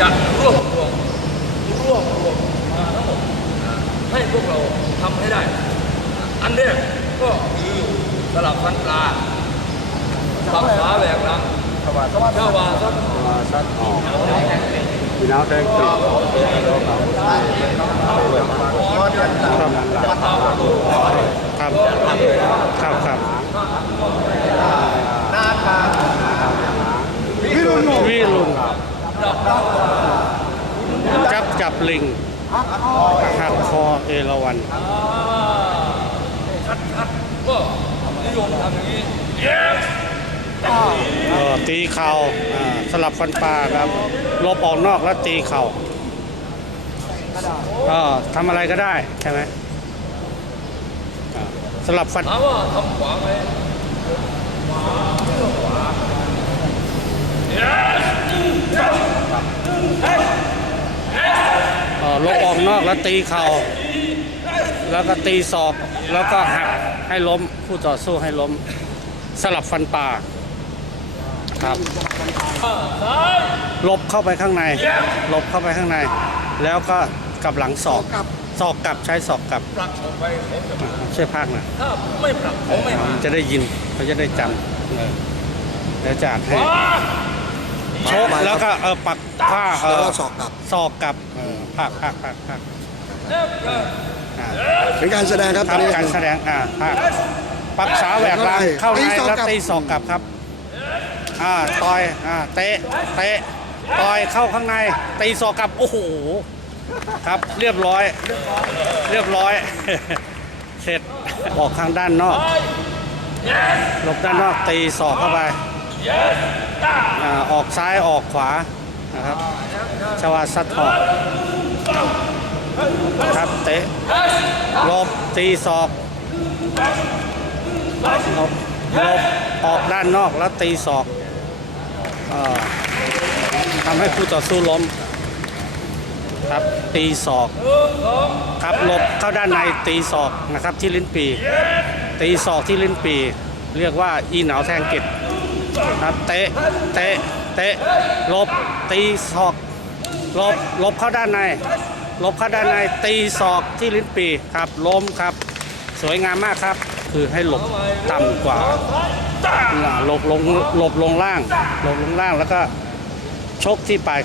จะรวบรวมรวบรวมมาทั้งหมดให้พวกเราทำให้ได้ อันเนี้ยก็คือสลับฟันปลาปักขาแหวกหลังชาวาซัดซัดออกพี่น้องแทงติดครับครับครับวิรุณวิรุณ จับจับลิงหักคอเอราวันชัดๆก็นิยมทำอย่างนี้เอ่อตีเข่าอ่าสลับฟันปลาครับลบออกนอกแล้วตีเข่าก็ทำอะไรก็ได้ใช่ไหมอ่าสลับฟันถามว่าทำขวาไหม เอ่อ ลบออกนอกแล้วตีเข่าแล้วก็ตีศอกแล้วก็หักให้ล้มผู้ต่อสู้ให้ล้มสลับฟันปลาครับหลบเข้าไปข้างในหลบเข้าไปข้างใน แล้วก็กลับหลังศอกศอกกลับใช้ศอกกลับปรับออกไปผมจะมาช่วยภาคหน่อยถ้าไม่ปรับผมไม่มาจะได้ยินเขาจะได้จำเออเดี๋ยวจะอ่านให้ ชกแล้วก็เออปักผ้าเอแล้วอก็สอกกลับ ศอกกลับเออภาคภาคภาคภาคอ่าเป็นการแสดงครับคตรัอบนนี้ การแสดงอ่าภาคปักขาแหวกลางเข้าในตีศอกแล้วกลับตีศอกกลับครับอ่าต่อยอ่าเตะเตะต่อยเข้าข้างในตีศอกกลับโอ้โหครับเรียบร้อย เรียบร้อย เสร็จออกทางด้านนอกหลบด้านนอกตีศอกเข้าไป อาออกซ้ายออกขวานะครับชวาซัดถอกครับเตะหลบตีศอกหลบลบออกด้านนอกแล้วตีศอกอทำให้คู่ต่อสู้ล้มครับตีศอกครับหลบเข้าด้านในตีศอกนะครับที่ลิ้นปี ตีศอกที่ลิ้นปี เรียกว่าอีเหนาแทงกิจ ครับเตะเตะเตะหลบตีศอกหลบหลบเข้าด้านในหลบเข้าด้านในตีศอกที่ลิ้นปีครับล้มครับ สวยงามมากครับ คือให้หลบต่ำกว่าหลบลงหลบลงล่างหลบลงล่างแล้วก็ชกที่ปลาย